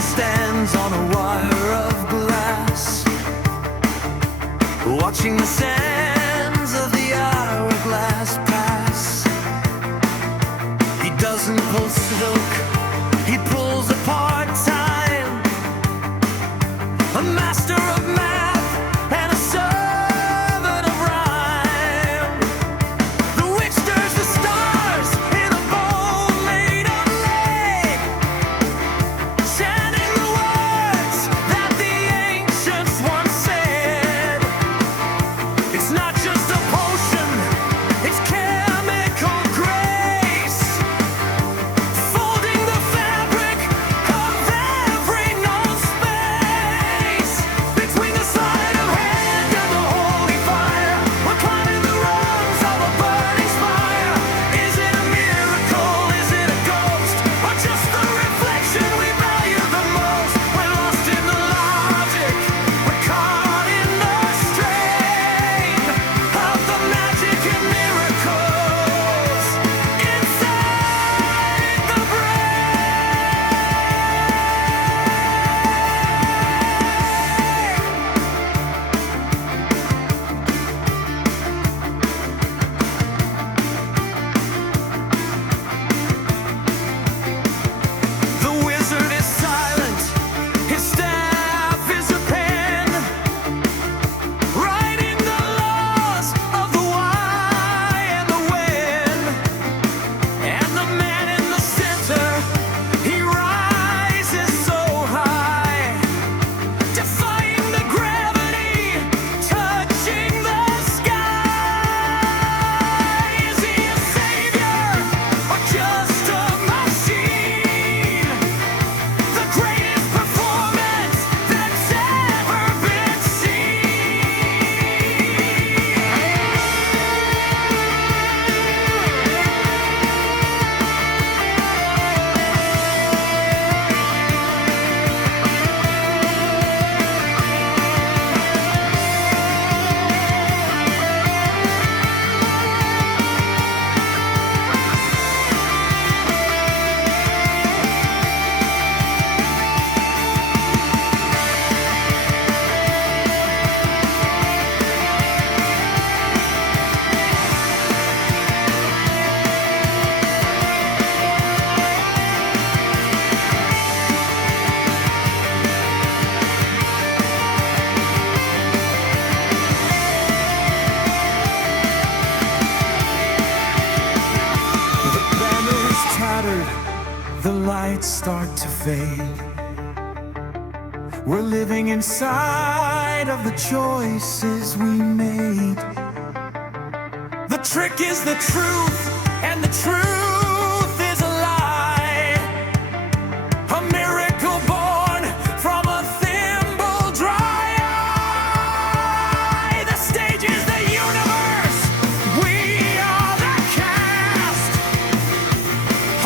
Stands on a wire of glass, watching the sands of the hourglass pass. He doesn't pull silk, he pulls apart time. A master of math and a servant of rhyme. The witch stirs the stars in a bowl made of lead, chanting the words that the ancients once said. It's not just a potion, it's chemical grace, folding the fabric of every known space. Between the sleight of hand and the holy fire, we're climbing the rungs of a burning spire. Is it a miracle? Is it a ghost? Or just the reflection we value the most? We're lost in the logic, we're caught in the strain of the magic and miracles inside the brain. The wizard is silent, his staff is a pen, writing the laws of the why and the when. And the man in the center, he rises so high, defying the gravity, touching the sky. Is he a savior or just a machine? The greatest performance that's ever been The banner is tattered, the lights start to fade. We're living inside of the choices we made. The trick is the truth, and the truth is a lie. A miracle born from a thimble dry eye. The stage is the universe, we are the cast,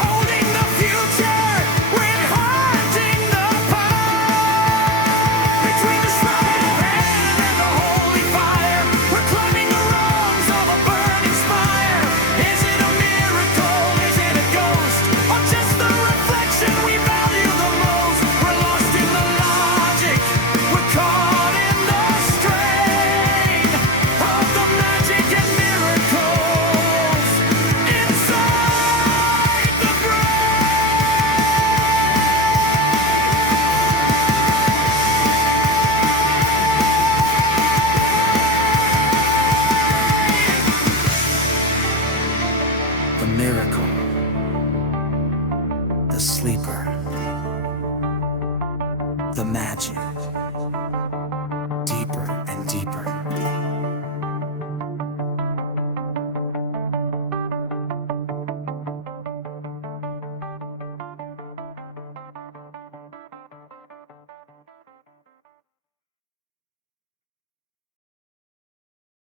holding the future, we're haunting the past. Between the sleight of hand and the holy fire, we're climbing the rungs of a burning spire. Is it a miracle? the magic deeper and deeper.